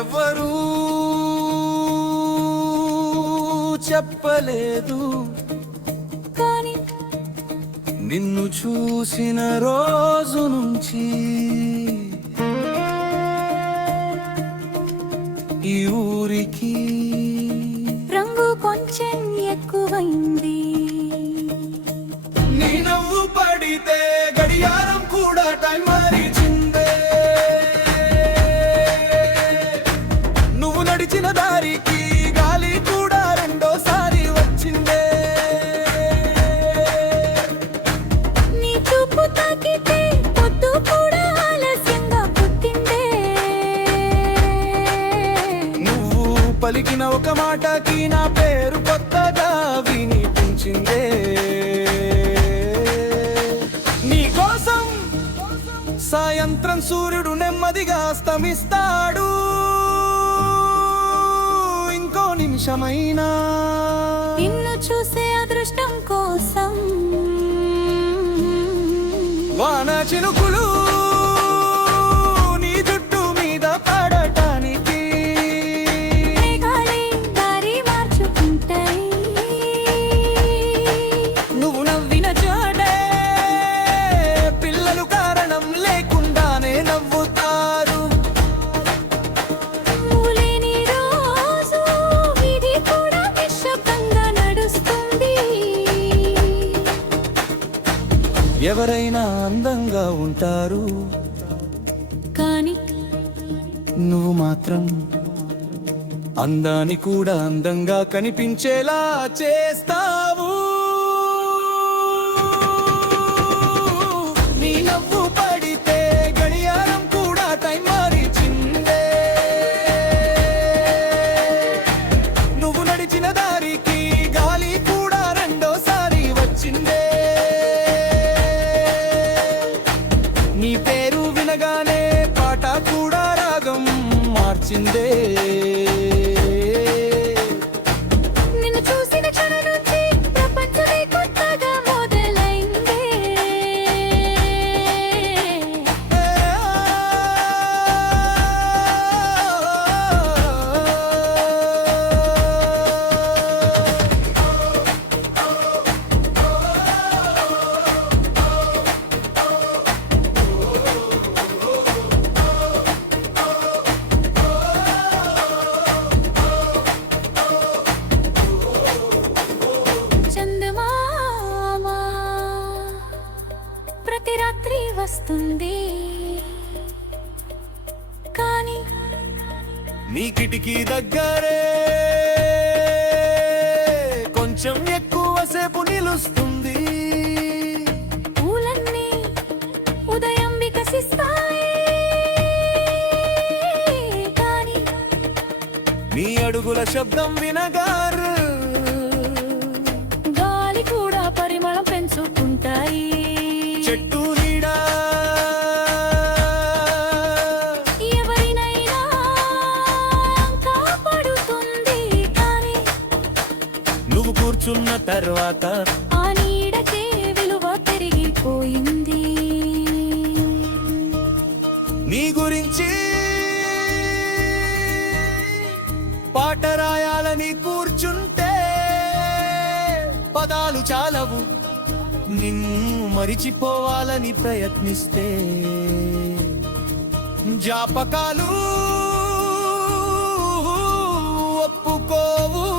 ఎవరు చెప్పలేదు కానీ నిన్ను చూసిన రోజు నుంచి ఈ ఊరికి రంగు కొంచెం ఎక్కువైంది. నీ నవ్వు పడితే గడియారం కూడా టైం మారిచిందే. నువ్వు నడిచిన దారికి గాలి కూడా రెండోసారి వచ్చిందే. నీ చూపు తాకితే పొద్దు కూడా ఆలస్యంగా పుట్టిందే. నువ్వు పలికిన ఒక మాటకి నా పేరు కొత్తగా వినిపించిందే. నీ కోసం సాయంత్రం సూర్యుడు నెమ్మదిగా అస్తమిస్తాడు. ఇంకో నిమిషమైనా నిన్ను చూసే అదృష్టం కోసం వాన చినుకులు నీ జుట్టు మీద పడటానికి మేఘాలే దారి మార్చుకుంటాయి. నువ్వు నవ్విన చోటే పిల్లలు కారణం లేకుండానే నవ్వుతారు. నువ్వు లేని రోజు వీధి కూడా నిశ్శబ్దంగా నడుస్తుంది. ఎవరైనా అందంగా ఉంటారు, కానీ నువ్వు మాత్రం అందాన్ని కూడా అందంగా కనిపించేలా చేస్తావు. నీ నవ్వు పడితే గడియారం కూడా టైం మారిచిందే. నువ్వు నడిచిన దారికి గాలి కూడా రెండోసారి వచ్చిందే. నీ పేరు వినగానే పాట కూడా రాగం మార్చిందే. నిన్ను చూసిన క్షణం నుంచి ప్రపంచమే కొత్తగా మొదలైందే. చందమామ ప్రతి రాత్రి వస్తుంది, కానీ నీ కిటికీ దగ్గరే కొంచెం ఎక్కువసేపు నిలుస్తుంది. పూలన్నీ ఉదయం వికసిస్తాయి, కానీ నీ అడుగుల శబ్దం వినగారు గాలి కూడా పరిమళం పెంచుకుంటాయి. చెట్టు నీడా ఎవరినైనా కాపాడుతుంది, కానీ నువ్వు కూర్చున్న తర్వాత ఆ నీడకే విలువ పెరిగిపోయింది. నీ గురించి పాట రాయాలని కూర్చుంటే పదాలు చాలవు. నిన్ను మరిచిపోవాలని ప్రయత్నిస్తే జ్ఞాపకాలు ఒప్పుకోవు.